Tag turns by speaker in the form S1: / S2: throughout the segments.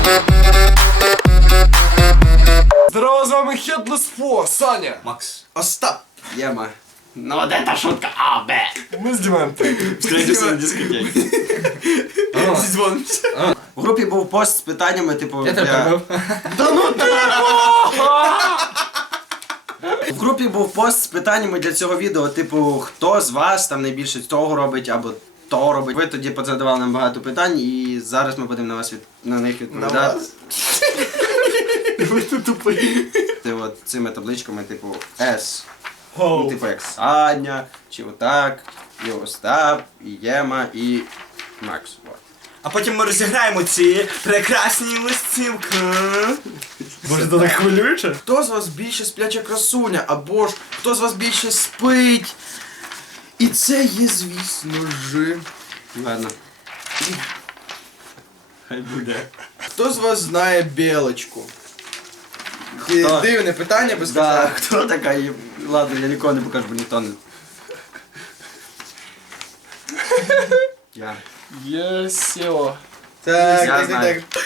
S1: Здорово, з вами Headless Four, Саня.
S2: Макс.
S3: Остап.
S2: Ема. Ну вот это шутка А, Б.
S1: Ми знімаємо трек.
S2: Встретимся на дискотеке. В групі був пост з питаннями, типу...
S3: Я тебе побив.
S2: Да ну ти! В групі був пост з питаннями для цього відео, типу, хто з вас там найбільше того робить або того робить. Ви тоді позадавали нам багато питань і зараз ми будемо на них відповідати.
S1: Ви тут тупі.
S2: От цими табличками, типу, С. Ну, типу як Саня, чи отак, і Остап, і Єма, і Макс. От.
S3: А потім ми розіграємо ці прекрасні листівки.
S1: Боже, ти так хвилююче?
S3: Хто з вас більше спляча красуня, або ж хто з вас більше спить? І це є, звісно ж.
S2: Ладно. Хай буде.
S3: Хто з вас знає Білочку?
S2: Хто?
S3: Дивне питання, би
S2: Да,
S3: сказав.
S2: хто така є? Ладно, я нікого не покажу, бо ніхто не... Я.
S1: Є сіло.
S3: Так,
S2: Я
S3: так,
S2: знаю.
S3: так.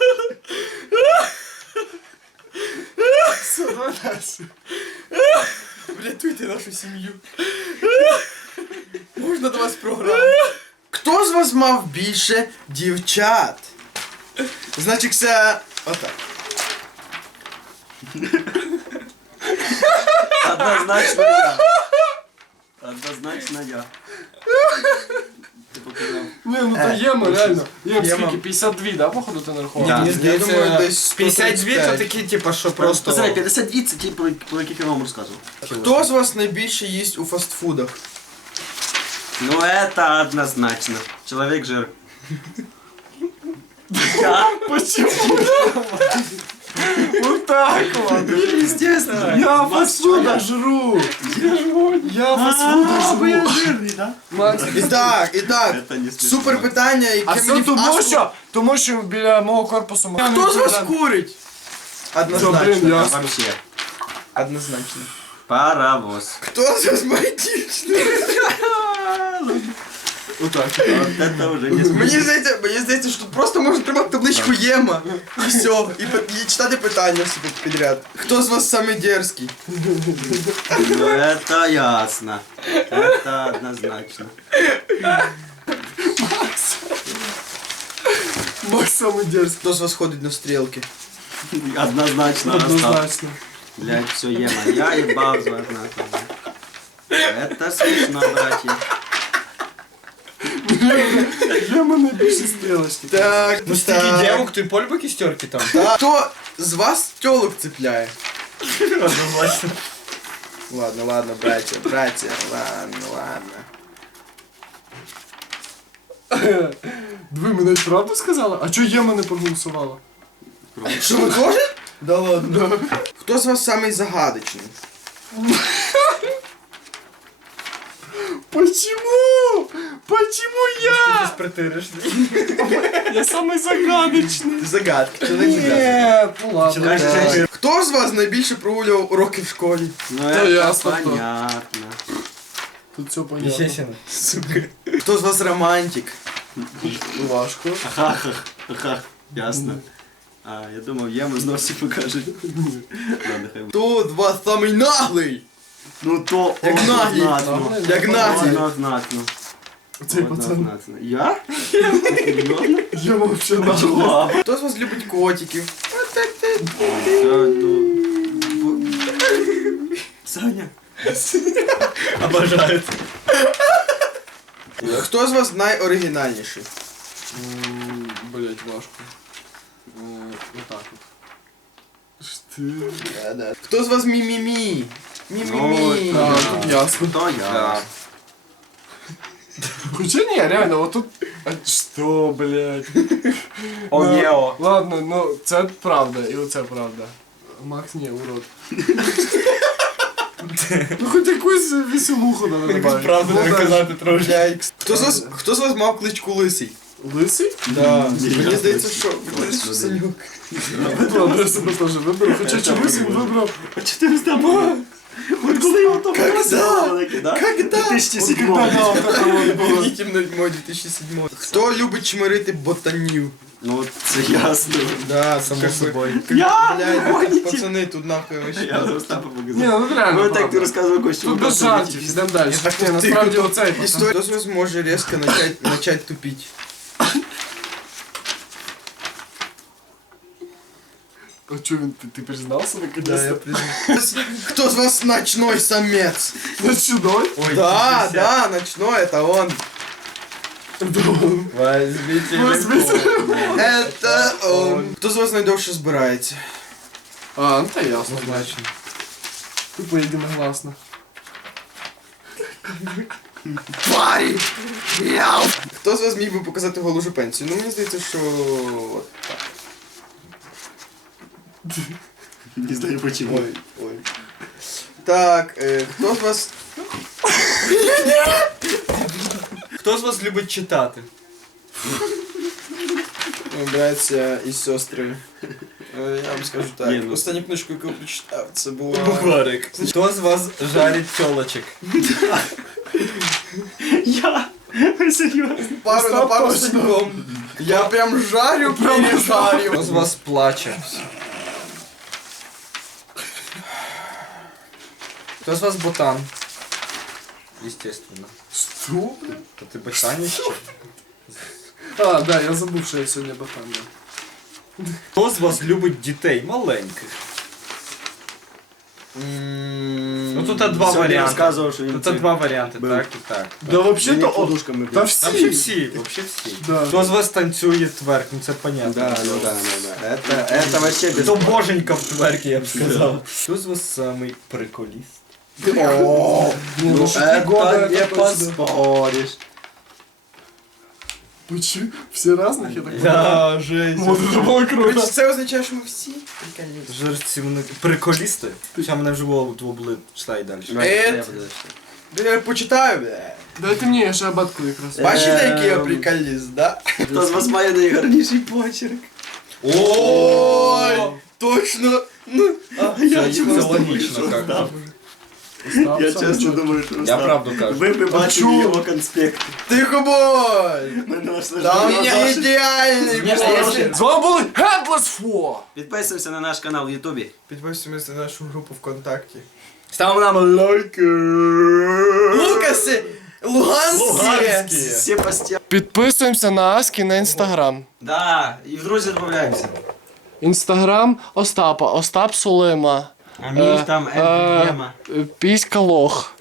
S3: Врятуйте нашу сім'ю. Можна до вас програму. Хто з вас мав більше дівчат? Значить, це... Отак.
S2: Однозначно я. Однозначно я. Ти показав.
S1: Ні, ну то Єма, реально. Єм,
S3: Єма.
S1: скільки? 52, да, походу, ти нарахував?
S2: Да.
S3: Мені здається,
S4: думаю,
S3: десь
S4: 52 то
S3: 135.
S4: такі, типа, що просто...
S2: Пацани, 52 це ті, про яких я вам розказував.
S3: Хто з вас найбільше їсть у фастфудах?
S2: Ну это однозначно. Человек жир. Я?
S1: Почему? Вот так вот.
S2: Естественно.
S1: Я фастфуда жру. Я фастфуда жру.
S2: жирний, да?
S1: Макс,
S3: І так,
S2: Это не смішно.
S3: супер питання,
S1: а
S3: яке
S1: все
S3: мені
S1: тому що біля мого корпусу...
S3: Хто з вас курить?
S1: блін,
S3: Однозначно.
S1: я-
S2: Вообще.
S3: Однозначно.
S2: Паровоз.
S3: Хто з вас має дівчину?
S1: Отак.
S2: Вот это уже не смешно.
S3: Мені здається, що тут просто можна тримати табличку Єма. І все. І читати питання всі підряд. Хто з вас самий дерзкий?
S2: Ну это ясно. Это однозначно.
S1: Макс самий дерзкий.
S3: Хто з вас ходить на стрілки?
S2: Однозначно. Остап.
S1: Однозначно.
S2: Блять, все ема. Я ебал за нахуй. Это смешно, братья.
S1: Єма найбільше стрілочник.
S3: Так,
S4: Ну стільки дівок, то й польбики стерки там.
S3: Так. Хто з вас тьолок цепляє?
S4: Однозначно.
S3: Ладно, браття, ладно.
S1: Ви мене правду сказали? А чого Єма не проголосувала?
S3: Що ви теж? Да ладно. Хто з вас самий загадочний?
S1: Почему? Почему я?
S4: Притиришний.
S1: Я самый загадочный.
S3: Загадки. Чоловік загадки.
S1: Нет, ну ладно.
S2: Чоловік
S1: да.
S2: загадки.
S3: Хто з вас найбільше прогулював уроки в школі?
S2: Ну
S1: Да
S2: это
S1: ясно, кто.
S2: понятно.
S1: Тут все понятно.
S4: Естественно. Сука.
S3: Хто з вас романтик?
S1: Важко.
S2: Ха-ха-ха. Ясно. А, я думав, ему знов всі покажуть. Ладно, хай буде.
S3: Хто з вас самий наглий?
S2: Ну то
S3: Як наглі.
S2: однозначно.
S3: Як наглі.
S2: Однозначно.
S1: Цей пацан.
S2: Однозначно. Я? Серйозно?
S1: Я вообще нахуй.
S2: Чого?
S3: Хто з вас любить котиків?
S2: Та, ну, Саня.
S4: Обожают.
S3: Хто з вас найоригінальніший?
S1: Блять, важко. Вот так вот. Что?
S3: Хто з вас мі-мі-мі? Мі-мі-мі.
S1: Ну, тут ясно.
S2: То я.
S1: Хотя не, реально, вот тут... А что, блядь?
S4: О,
S1: Ну,
S4: Нео.
S1: Ладно, ну, це правда, і оце правда. Макс не, урод. Ну хоч якусь веселуху надо добавити.
S4: Правду
S1: Ну,
S4: не
S1: да.
S4: казати трошки.
S3: Блядь. Хто з вас мав кличку Лисий?
S1: Лисий?
S3: Да.
S2: Ні,
S3: Мені
S2: я
S3: здається,
S2: точно.
S3: що
S2: Точно, да.
S3: Санюк.
S1: Вибрав, я себе теж вибрав. Хоча чи Лисий вибрав.
S2: А 400 було? От коли його там
S3: Когда?
S2: розказали, да?
S3: Когда?
S2: 2007
S1: Когда, вот это вот было.
S3: Верніть мой 2007. Хто любить чмирити ботанів?
S2: Ну, це ясно.
S3: Да,
S4: Само
S3: как бы,
S4: собой.
S2: Я?
S3: блядь, пацаны, тут нахуй вообще.
S2: Я з Остапа
S1: Ні,
S2: показав.
S1: ну реально.
S2: Ну так
S1: правда.
S2: ти розказував Костю.
S1: Тут без жартів, ідемо далі. Ні, насправді оцей пацан.
S3: История. Кто с вас может резко начать тупить?
S1: А чо він, ти признався
S3: Да, я
S1: наконец-то?
S3: признаю. Кто из вас ночной самец?
S1: Ночной?
S4: Ой,
S3: Да,
S4: 50.
S3: да, ночной, это он.
S4: Возьмите
S1: Возьмите.
S4: телефон.
S3: Это он. Кто з вас найдовше збирається?
S1: А, ну та ясно.
S3: Однозначно.
S1: Тупо єдиногласно.
S3: Тварі! Мяу! Хто з вас міг би показати голужу пенсію? Ну мені здається, що... от так.
S2: Не знаю почему.
S3: Ой, ой. Так, хто з вас...
S4: Хто з вас любить читати?
S3: Браття і сестри. Я вам скажу так.
S2: Ні, ну-
S3: Останню книжку, яку я прочитав, це була...
S4: Бухарик. Хто з вас жарить тёлочек?
S2: Я? Серйозно?
S3: Пару на пару з
S1: точно.
S3: садком. Я прям жарю, пережарю.
S4: Хто з вас плаче? Хто з вас ботан? Естественно.
S1: Що?
S4: То ти ботаніще?
S1: А, да, я забув, що я сьогодні ботан. Да.
S4: Хто з вас любить дітей маленьких? Ну тут два
S2: Сьогодні
S4: варіанти.
S2: розказував, що він
S4: Тут
S2: цей-
S4: два варіанти,
S2: Був.
S4: так і так.
S1: Да вообще-то,
S2: Мені
S1: о,
S2: подушками
S1: та
S2: бив.
S4: Там ще
S1: всі.
S4: вообще всі.
S1: Да.
S4: Хто з вас танцює тверк, ну це понятно.
S2: Да, ну да, ну да. Это вообще без...
S4: Хто боженька в тверкі, я б сказав. Хто з вас самий приколіст?
S1: О, ну,
S2: Ну
S1: что ты года
S2: это не
S1: это точно.
S2: поспоришь.
S1: Почему? Все разных, я так понимаю?
S4: Да, жесть.
S1: Вот это было
S3: Короче,
S1: круто.
S3: це означає, що ми всі приколісти.
S4: Жерці вони приколісти? Хоча мене вже було були читай далі.
S3: Я почитаю, бля.
S1: Дайте мне, я же обатку якраз.
S3: Бачите, який я приколіст, да?
S2: Хто з вас має найгарніший почерк?
S3: Ой, точно. Ну,
S4: Це логічно, як.
S2: Я чесно думаю, що
S4: Я
S2: Остап.
S4: правду кажу.
S2: Ви б бачили
S1: чого?
S2: його конспект.
S3: тихо, бой.
S2: Мене аж
S3: Да у меня ідеальний
S4: Ні,
S3: бой.
S1: З вами були Headless Four!
S2: Підписуйся на наш канал в Ютубі.
S3: Підписуємося на нашу групу ВКонтакті.
S4: Ставимо нам лайки.
S3: Лукаси! Луганські!
S2: Сепастьян.
S1: Підписуємося на Аски на Інстаграм.
S2: Да, і в друзі додаємося.
S1: Інстаграм Остапа, Остап Сулима.
S2: А мій там Ема.
S1: Піська лох.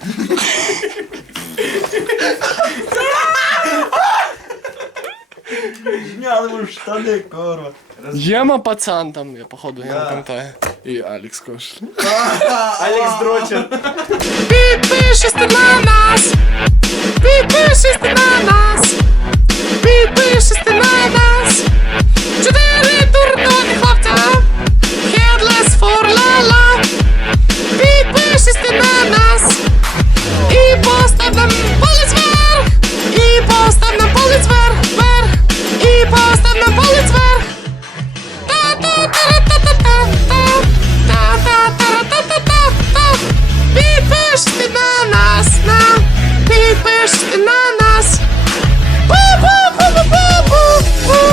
S2: Зняли ви штани, корва.
S1: Єма пацан там, я походу, я не пам'ятаю. І Алекс Кош.
S4: Алекс Дрочер.
S1: Підпишись на нас! Підпишись на нас!